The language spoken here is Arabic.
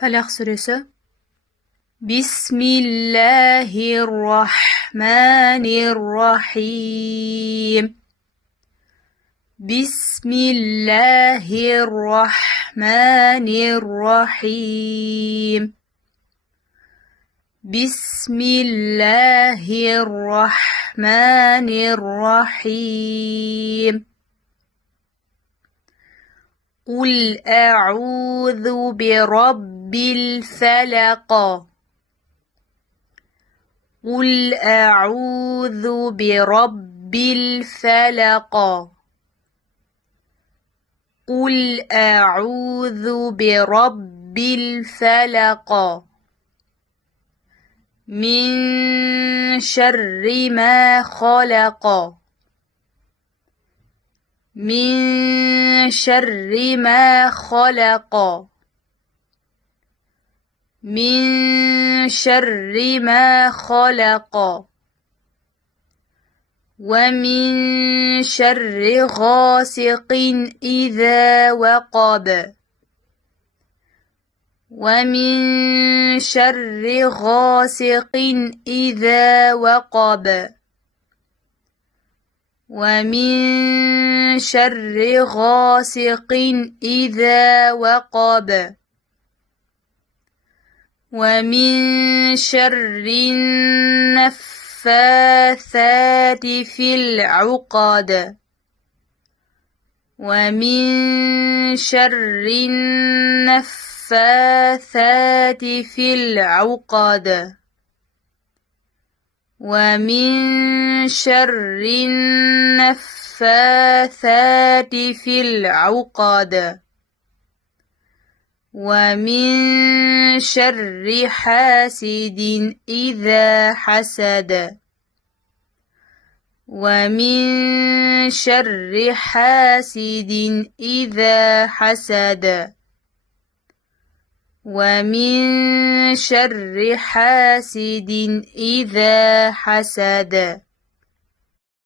Falaq suresi. Bismillahirrahmanirrahim. Bismillahirrahmanirrahim. Bismillahirrahmanirrahim. قل أعوذ برب الفلق. قل أعوذ برب الفلق. قل أعوذ برب الفلق. من شر ما خلق. من شر ما خلق. من شر ما خلق. ومن شر غاسق إذا وقب. ومن شر غاسق إذا وقب. ومن شر غاسق إذا وقب. ومن شر النفاثات في العقد. ومن شر النفاثات في العقد. ومن شر النفاثات في العقد. ومن شر حاسد إذا حسد. ومن شر حاسد إذا حسد. ومن شر حاسد إذا حسد.